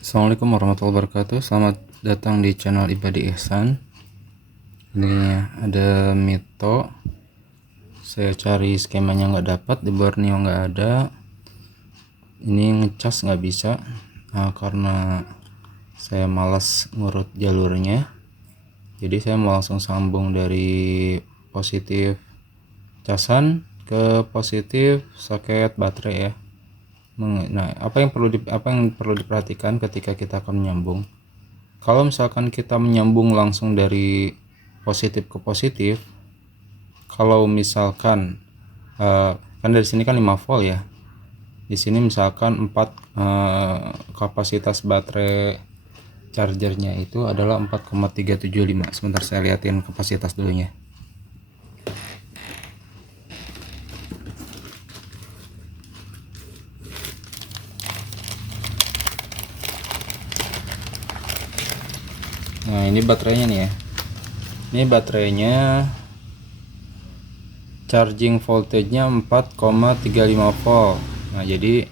Assalamualaikum warahmatullahi wabarakatuh. Selamat datang di channel Ibadi Ihsan. Ini ada Mito. Saya cari skemanya nggak dapat, di Borneo nggak ada. Ini ngecas nggak bisa karena saya malas ngurut jalurnya. Jadi saya mau langsung sambung dari positif casan ke positif soket baterai ya. Nah, apa yang perlu diperhatikan ketika kita akan menyambung? Kalau misalkan kita menyambung langsung dari positif ke positif, kalau misalkan kan dari sini kan 5 volt ya. Di sini misalkan 4 kapasitas baterai chargernya itu adalah 4,375. Sebentar saya liatin kapasitas dulunya. Nah, ini baterainya nih ya. Ini baterainya charging voltage-nya 4,35 volt. Nah, jadi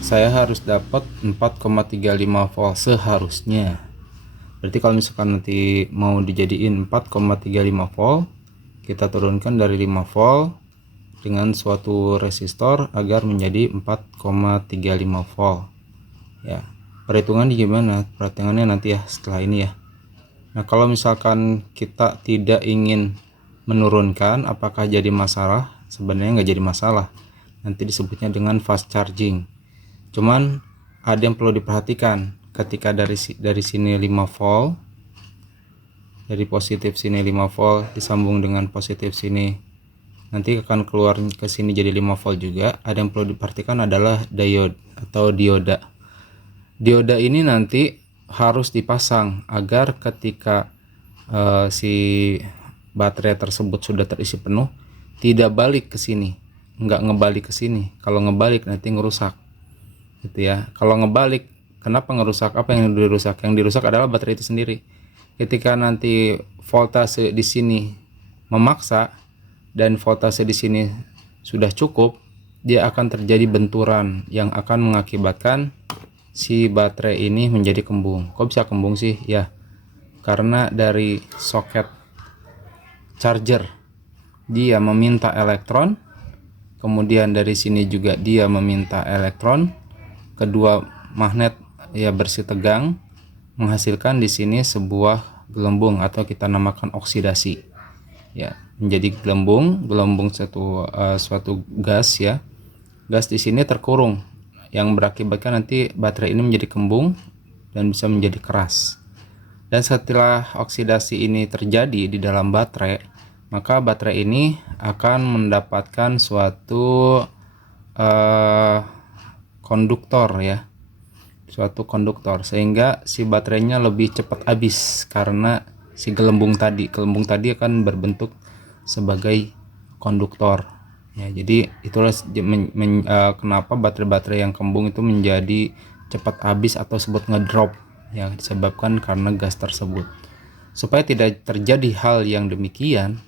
saya harus dapat 4,35 volt seharusnya. Berarti kalau misalkan nanti mau dijadiin 4,35 volt, kita turunkan dari 5 volt dengan suatu resistor agar menjadi 4,35 volt. Ya, perhitungannya gimana? Perhitungannya nanti ya setelah ini ya. Nah, kalau misalkan kita tidak ingin menurunkan, apakah jadi masalah? Sebenarnya nggak jadi masalah. Nanti disebutnya dengan fast charging. Cuman ada yang perlu diperhatikan ketika dari sini 5 volt, dari positif sini 5 volt disambung dengan positif sini, nanti akan keluar ke sini jadi 5 volt juga. Ada yang perlu diperhatikan adalah diode atau dioda. Dioda ini nanti harus dipasang agar ketika si baterai tersebut sudah terisi penuh, tidak balik ke sini, nggak ngebalik ke sini. Kalau ngebalik nanti ngerusak, gitu ya. Kalau ngebalik, kenapa ngerusak? Apa yang dirusak? Yang dirusak adalah baterai itu sendiri. Ketika nanti voltase di sini memaksa dan voltase di sini sudah cukup, dia akan terjadi benturan yang akan mengakibatkan si baterai ini menjadi kembung. Kok bisa kembung sih? Ya, karena dari soket charger dia meminta elektron, kemudian dari sini juga dia meminta elektron. Kedua magnet ya bersitegang, menghasilkan di sini sebuah gelembung atau kita namakan oksidasi. Ya, menjadi gelembung suatu gas ya. Gas di sini terkurung yang berakibatkan nanti baterai ini menjadi kembung dan bisa menjadi keras. Dan setelah oksidasi ini terjadi di dalam baterai, maka baterai ini akan mendapatkan suatu konduktor ya, suatu konduktor, sehingga si baterainya lebih cepat habis karena si gelembung tadi akan berbentuk sebagai konduktor. Ya, jadi itulah kenapa baterai-baterai yang kembung itu menjadi cepat habis atau sebut ngedrop ya, disebabkan karena gas tersebut. Supaya tidak terjadi hal yang demikian,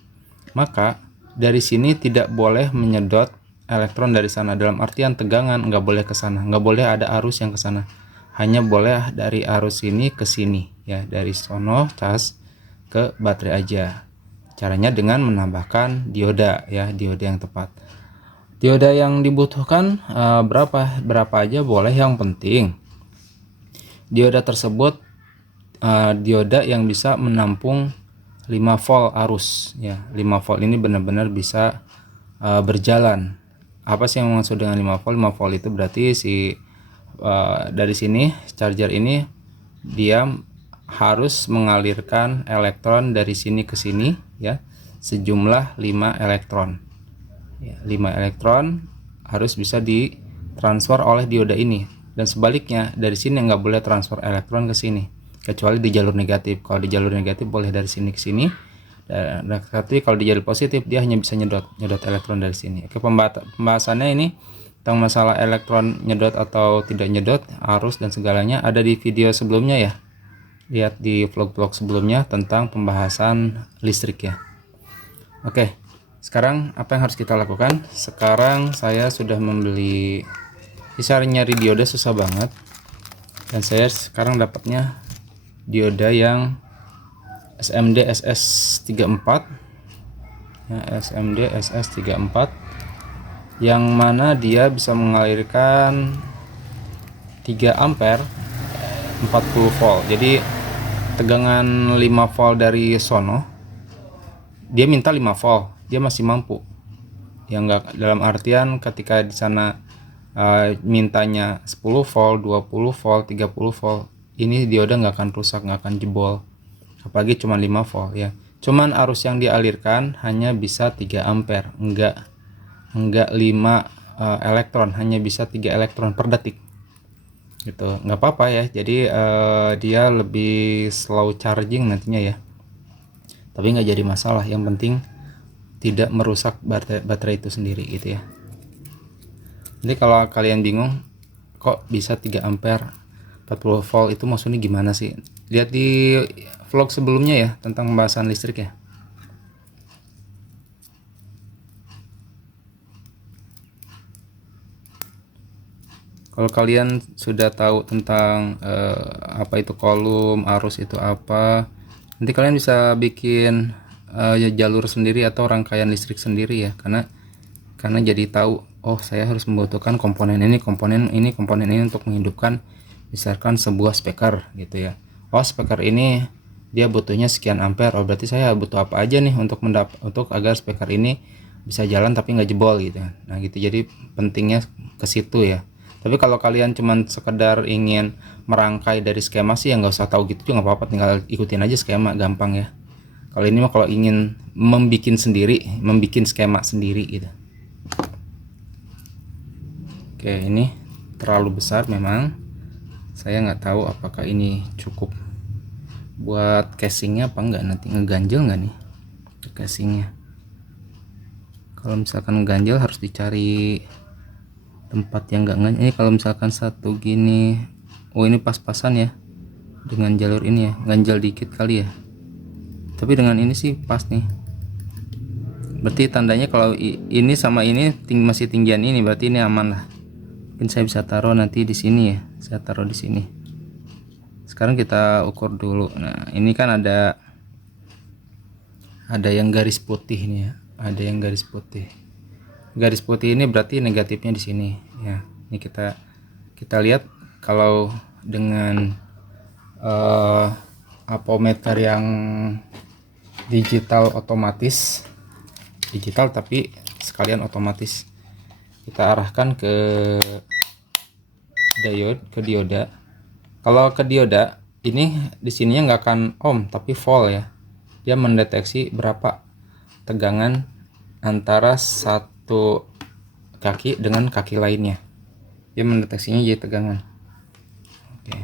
maka dari sini tidak boleh menyedot elektron dari sana, dalam artian tegangan nggak boleh ke sana, nggak boleh ada arus yang ke sana, hanya boleh dari arus sini ke sini ya, dari sono cas ke baterai aja. Caranya dengan menambahkan dioda ya, dioda yang tepat. Dioda yang dibutuhkan berapa aja boleh, yang penting dioda tersebut dioda yang bisa menampung 5 volt arus ya. 5 volt ini benar-benar bisa berjalan. Apa sih yang maksud dengan 5 volt? 5 volt itu berarti dari sini charger ini dia harus mengalirkan elektron dari sini ke sini ya, sejumlah 5 elektron ya, 5 elektron harus bisa ditransfer oleh dioda ini, dan sebaliknya dari sini nggak boleh transfer elektron ke sini kecuali di jalur negatif. Kalau di jalur negatif boleh dari sini ke sini, dan tapi kalau di jalur positif dia hanya bisa nyedot elektron dari sini. Oke, pembahasannya ini tentang masalah elektron nyedot atau tidak nyedot, arus dan segalanya ada di video sebelumnya ya. Lihat di vlog-vlog sebelumnya tentang pembahasan listrik ya. Oke, sekarang apa yang harus kita lakukan? Sekarang saya sudah membeli, bisa nyari dioda susah banget. Dan saya sekarang dapatnya dioda yang SMD SS34 ya, SMD SS34 yang mana dia bisa mengalirkan 3 ampere 40 volt. Jadi tegangan 5 volt dari sono dia minta 5 volt, dia masih mampu. Ya enggak, dalam artian ketika di sana mintanya 10 volt, 20 volt, 30 volt, ini dioda nggak akan rusak, nggak akan jebol. Apalagi cuma 5 volt ya. Cuman arus yang dialirkan hanya bisa 3 ampere, enggak 5 elektron, hanya bisa 3 elektron per detik. Gitu. Nggak apa-apa ya. Jadi dia lebih slow charging nantinya ya. Tapi nggak jadi masalah, yang penting tidak merusak baterai itu sendiri gitu ya. Jadi kalau kalian bingung kok bisa 3 ampere 40 volt itu maksudnya gimana sih, lihat di vlog sebelumnya ya tentang pembahasan listrik ya. Kalau kalian sudah tahu tentang apa itu kolom, arus itu apa, nanti kalian bisa bikin jalur sendiri atau rangkaian listrik sendiri ya, karena jadi tahu, oh saya harus membutuhkan komponen ini, komponen ini, komponen ini untuk menghidupkan misalkan sebuah speaker gitu ya. Oh speaker ini dia butuhnya sekian ampere, oh berarti saya butuh apa aja nih untuk agar speaker ini bisa jalan tapi nggak jebol gitu. Nah gitu, jadi pentingnya ke situ ya. Tapi kalau kalian cuman sekedar ingin merangkai dari skema sih ya nggak usah tahu gitu juga nggak apa-apa, tinggal ikutin aja skema, gampang ya. Kalau ini mah kalau ingin membikin skema sendiri gitu. Oke, ini terlalu besar memang. Saya nggak tahu apakah ini cukup buat casingnya apa enggak, nanti ngeganjel nggak nih casingnya. Kalau misalkan ngeganjel harus dicari tempat yang nggak nganjel. Ini kalau misalkan satu gini, oh ini pas-pasan ya dengan jalur ini ya, ganjel dikit kali ya. Tapi dengan ini sih pas nih. Berarti tandanya kalau ini sama ini masih tinggian ini, berarti ini aman lah. Mungkin saya bisa taruh nanti di sini ya, saya taruh di sini. Sekarang kita ukur dulu. Nah ini kan ada yang garis putih nih ya, ada yang garis putih. Garis putih ini berarti negatifnya di sini ya. Ini kita lihat kalau dengan ampermeter yang digital tapi sekalian otomatis, kita arahkan ke dioda. Kalau ke dioda ini di sininya nggak akan ohm tapi volt ya. Dia mendeteksi berapa tegangan antara satu kaki dengan kaki lainnya. Dia mendeteksinya jadi tegangan. Oke.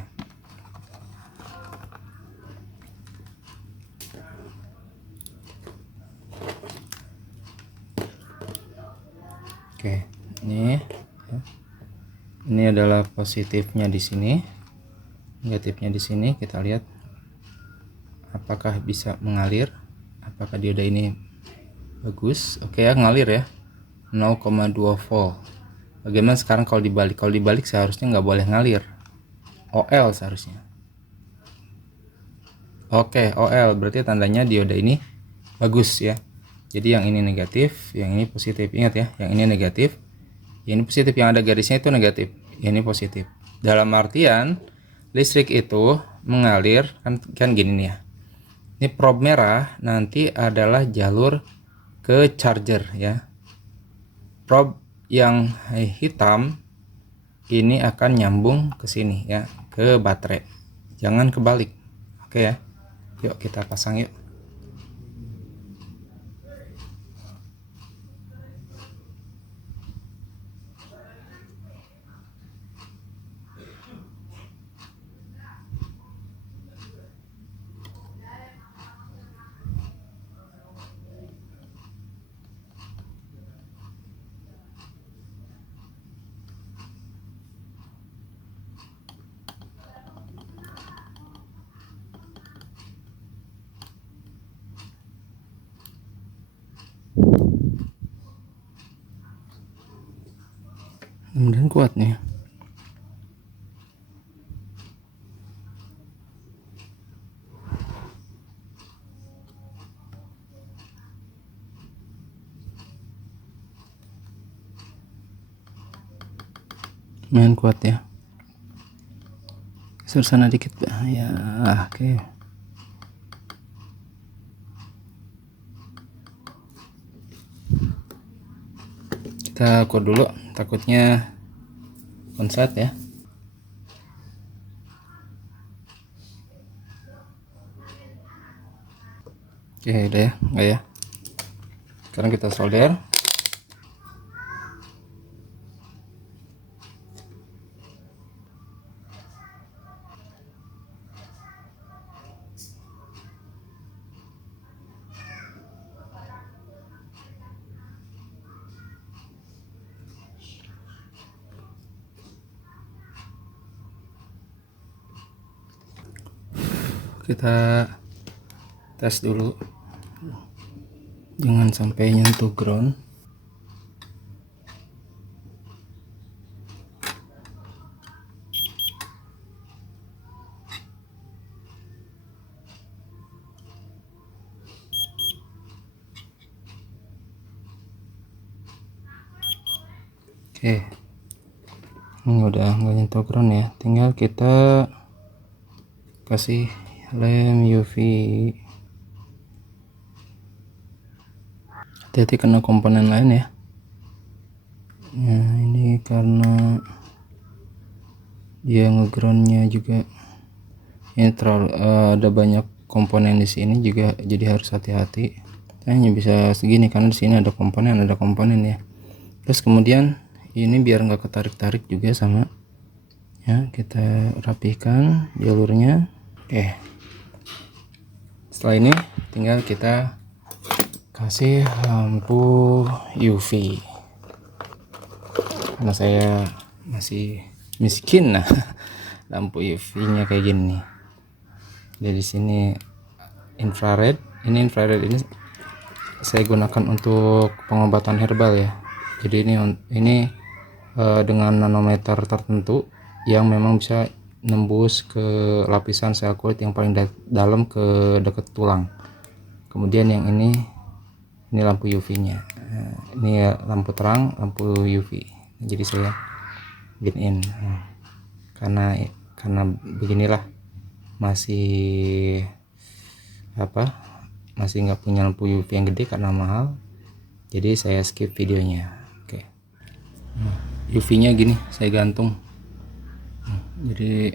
Oke, ini adalah positifnya di sini, negatifnya di sini. Kita lihat apakah bisa mengalir, apakah dioda ini bagus. Oke ya, ngalir ya, 0,2 volt. Bagaimana sekarang kalau dibalik seharusnya nggak boleh ngalir, OL seharusnya. Oke, OL berarti tandanya dioda ini bagus ya. Jadi yang ini negatif, yang ini positif. Ingat ya, yang ini negatif, yang ini positif, yang ada garisnya itu negatif, yang ini positif. Dalam artian listrik itu mengalir kan gini nih ya. Ini probe merah nanti adalah jalur ke charger ya. Probe yang hitam ini akan nyambung ke sini ya, ke baterai. Jangan kebalik. Oke ya. Yuk kita pasang yuk. Mudah-mudahan kuat nih. lumayan kuat ya. Geser sana dikit ya. Oke. Kita kuat dulu, takutnya konslet ya. Oke, udah ya, enggak ya. Sekarang kita solder. Kita tes dulu, jangan sampai nyentuh ground. Oke, ini udah nggak nyentuh ground ya, tinggal kita kasih lem UV. Hati-hati kena komponen lain ya. Nah, ini karena dia ngegroundnya juga ini terlalu ada banyak komponen di sini juga, jadi harus hati-hati. Hanya bisa segini karena di sini ada komponen ya. Terus kemudian ini biar nggak ketarik-tarik juga sama ya, kita rapihkan jalurnya. Oke, setelah ini tinggal kita kasih lampu UV karena saya masih miskin. Nah, lampu UV nya kayak gini nih. Dari sini infrared, ini saya gunakan untuk pengobatan herbal ya. Jadi ini dengan nanometer tertentu yang memang bisa nembus ke lapisan sel kulit yang paling dalam ke dekat tulang. Kemudian yang ini lampu UV-nya. Ini lampu terang, lampu UV. Jadi saya giniin karena beginilah masih nggak punya lampu UV yang gede karena mahal. Jadi saya skip videonya. Oke. UV-nya gini, saya gantung. Jadi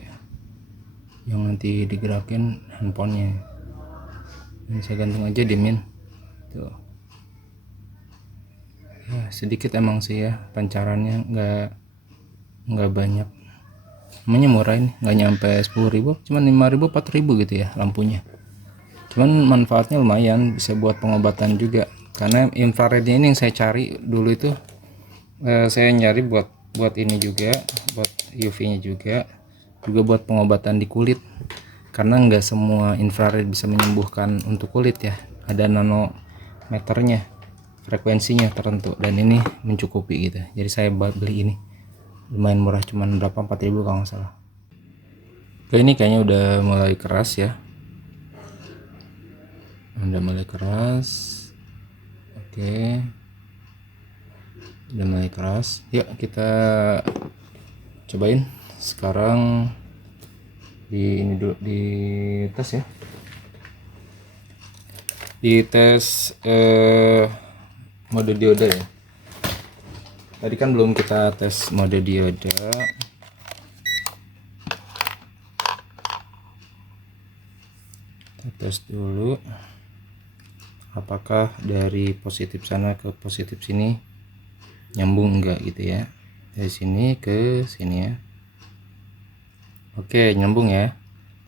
yang nanti digerakin handphonenya. Ini saya gantung aja dimin. Tuh. Ya, sedikit emang sih ya, pancarannya nggak banyak. Namanya murah ini, nggak nyampe 10.000, cuman 5.000 4.000 gitu ya lampunya. Cuman manfaatnya lumayan, bisa buat pengobatan juga. Karena infrarednya ini yang saya cari dulu itu, saya nyari buat ini juga, buat UV-nya juga buat pengobatan di kulit. Karena nggak semua infrared bisa menyembuhkan untuk kulit ya, ada nanometernya, frekuensinya tertentu, dan ini mencukupi gitu. Jadi saya beli ini lumayan murah, cuman berapa, 4.000 kalau nggak salah. Oke, ini kayaknya udah mulai keras ya, udah mulai keras. Oke, udah mulai keras. Yuk kita cobain sekarang di ini dulu, di tes ya, di tes mode dioda ya. Tadi kan belum kita tes mode dioda. Kita tes dulu apakah dari positif sana ke positif sini nyambung enggak gitu ya, dari sini ke sini ya. Oke, nyambung ya.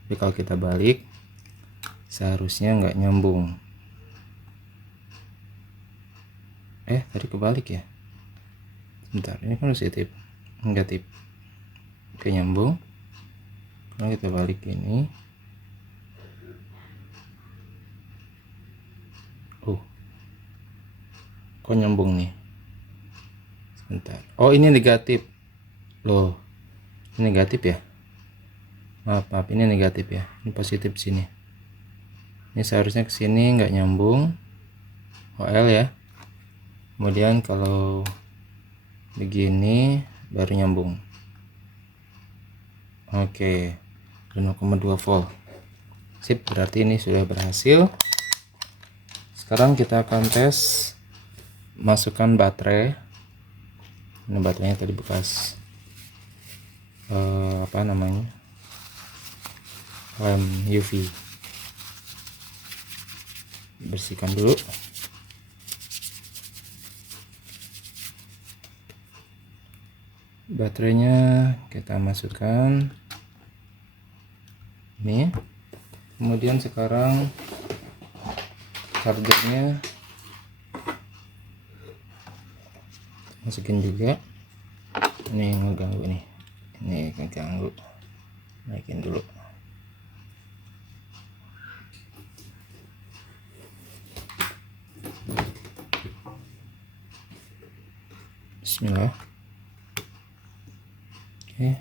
Tapi kalau kita balik seharusnya nggak nyambung. Tadi kebalik ya. Bentar, ini kan positif, negatif. Oke, nyambung. Kalau kita balik ini, kok nyambung nih? Sebentar. Oh, ini negatif. Loh, ini negatif ya? Maaf, ini negatif ya. Ini positif sini. Ini seharusnya ke sini nggak nyambung. OL ya. Kemudian kalau begini baru nyambung. Oke, 0,2 volt. Sip, berarti ini sudah berhasil. Sekarang kita akan tes, masukkan baterai. Ini baterainya tadi bekas apa namanya, lem UV. Bersihkan dulu. Baterainya kita masukkan ini. Kemudian sekarang chargernya masukin juga. Ini ngeganggu nih, ini ngeganggu, naikin dulu. Bismillah. Oke,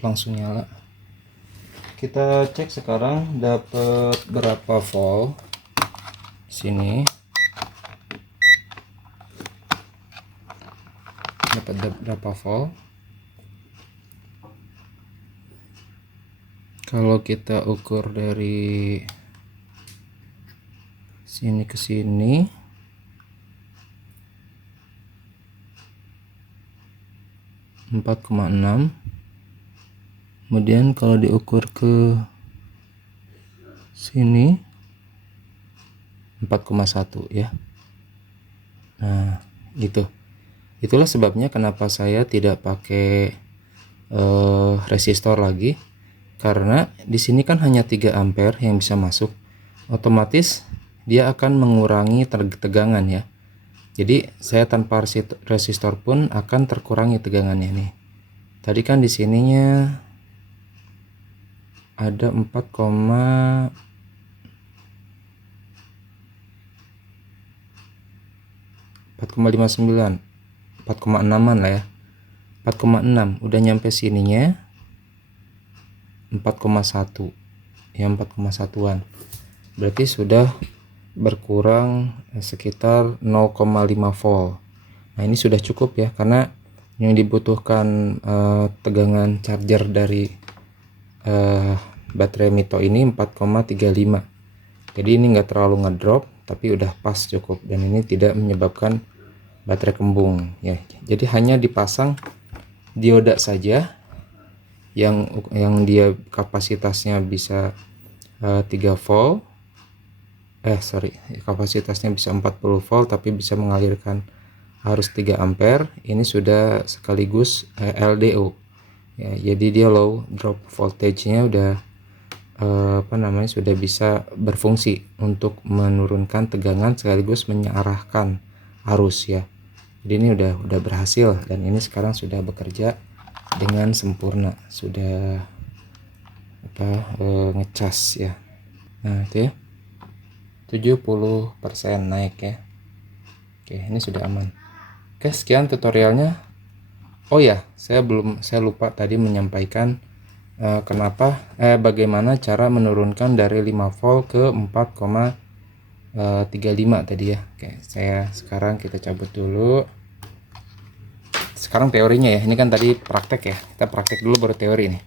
langsung nyala. Kita cek sekarang dapat berapa volt. Sini dapat berapa volt. Kalau kita ukur dari sini ke sini, 4,6. Kemudian kalau diukur ke sini 4,1 ya. Nah, itulah sebabnya kenapa saya tidak pakai resistor lagi, karena di sini kan hanya 3 ampere yang bisa masuk. Otomatis dia akan mengurangi tegangan ya. Jadi saya tanpa resistor pun akan terkurangi tegangannya nih. Tadi kan di sininya ada 4,59 4,6an lah ya, 4,6 udah nyampe sininya 4,1 ya, 4,1an, berarti sudah berkurang sekitar 0,5 volt. Nah ini sudah cukup ya, karena yang dibutuhkan tegangan charger dari baterai Mito ini 4,35. jadi ini enggak terlalu ngedrop, tapi udah pas cukup, dan ini tidak menyebabkan baterai kembung ya. Jadi hanya dipasang dioda saja yang dia kapasitasnya bisa 3 volt, kapasitasnya bisa 40 volt tapi bisa mengalirkan arus 3 ampere. Ini sudah sekaligus LDO ya, jadi dia low drop voltage-nya udah sudah bisa berfungsi untuk menurunkan tegangan sekaligus mengarahkan arus ya. Jadi ini udah berhasil, dan ini sekarang sudah bekerja dengan sempurna, sudah ngecas ya. Nah itu ya, 70% naik ya. Oke, ini sudah aman. Oke, sekian tutorialnya. Oh ya, saya lupa tadi menyampaikan bagaimana cara menurunkan dari 5 volt ke 4,35 tadi ya. Oke, sekarang kita cabut dulu. Sekarang teorinya ya, ini kan tadi praktek ya, kita praktek dulu baru teori nih.